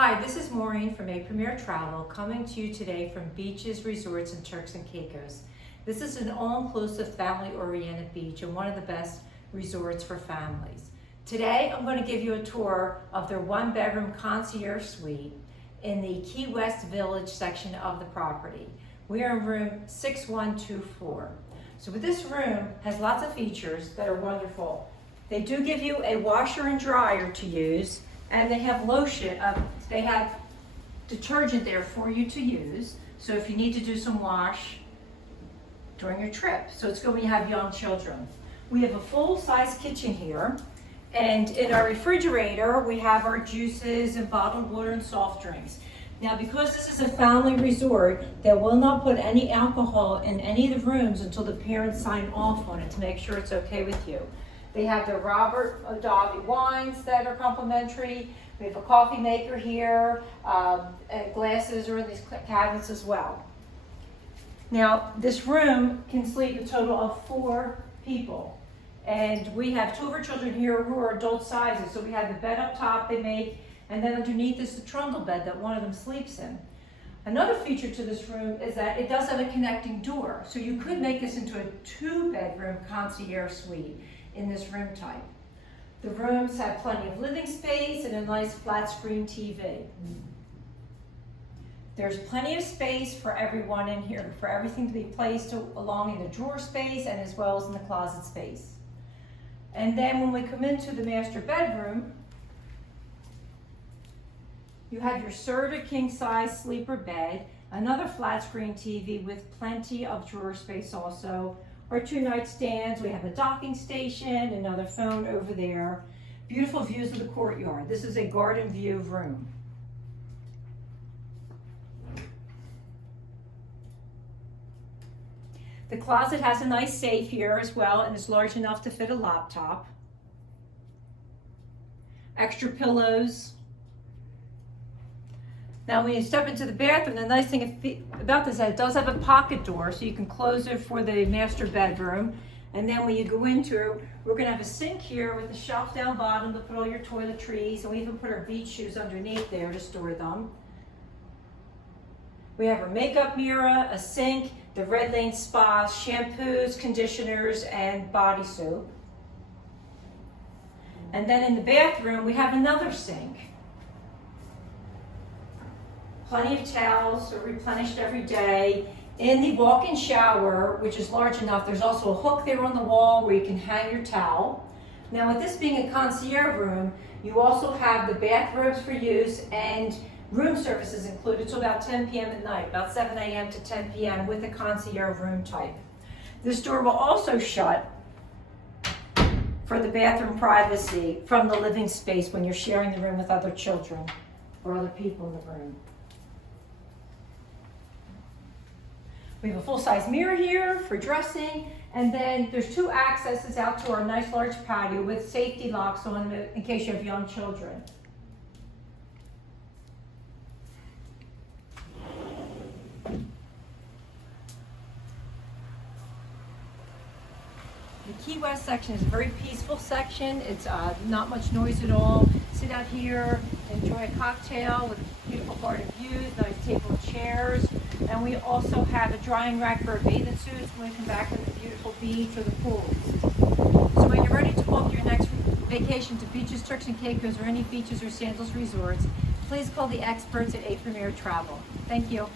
Hi, this is Maureen from A Premier Travel coming to you today from Beaches, Resorts, and Turks and Caicos. This is an all-inclusive, family-oriented beach and one of the best resorts for families. Today, I'm going to give you a tour of their one-bedroom concierge suite in the Key West Village section of the property. We are in room 6124. So this room has lots of features that are wonderful. They do give you a washer and dryer to use, and they have lotion, they have detergent there for you to use. So if you need to do some wash during your trip. So it's good when you have young children. We have a full-size kitchen here. And in our refrigerator, we have our juices and bottled water and soft drinks. Now, because this is a family resort, they will not put any alcohol in any of the rooms until the parents sign off on it to make sure it's okay with you. They have the Robert Adobe wines that are complimentary. We have a coffee maker here, and glasses are in these cabinets as well. Now, this room can sleep a total of 4 people. And we have 2 of our children here who are adult sizes. So we have the bed up top they make, and then underneath is the trundle bed that one of them sleeps in. Another feature to this room is that it does have a connecting door. So you could make this into a 2-bedroom concierge suite in this room type. The rooms have plenty of living space and a nice flat screen TV. There's plenty of space for everyone in here, for everything to be placed along in the drawer space and as well as in the closet space. And then when we come into the master bedroom, you have your Serta king-size sleeper bed, another flat screen TV with plenty of drawer space also, our 2 nightstands. We have a docking station, another phone over there. Beautiful views of the courtyard. This is a garden view room. The closet has a nice safe here as well, and it's large enough to fit a laptop. Extra pillows. Now when you step into the bathroom, the nice thing about this is that it does have a pocket door, so you can close it for the master bedroom. And then when you go into it, we're going to have a sink here with a shelf down bottom to put all your toiletries, and we even put our beach shoes underneath there to store them. We have our makeup mirror, a sink, the Red Lane Spa, shampoos, conditioners, and body soap. And then in the bathroom, we have another sink. Plenty of towels are replenished every day. In the walk-in shower, which is large enough, there's also a hook there on the wall where you can hang your towel. Now with this being a concierge room, you also have the bathrobes for use and room services included till about 10 p.m. at night, about 7 a.m. to 10 p.m. with the concierge room type. This door will also shut for the bathroom privacy from the living space when you're sharing the room with other children or other people in the room. We have a full-size mirror here for dressing, and then there's 2 accesses out to our nice large patio with safety locks on them in case you have young children. The Key West section is a very peaceful section. It's not much noise at all. Sit out here, enjoy a cocktail with beautiful garden views, nice table and chairs. And we also have a drying rack for our bathing suits when we come back from the beautiful beach or the pools. So when you're ready to book your next vacation to beaches, Turks and Caicos, or any beaches or sandals resorts, please call the experts at A Premier Travel. Thank you.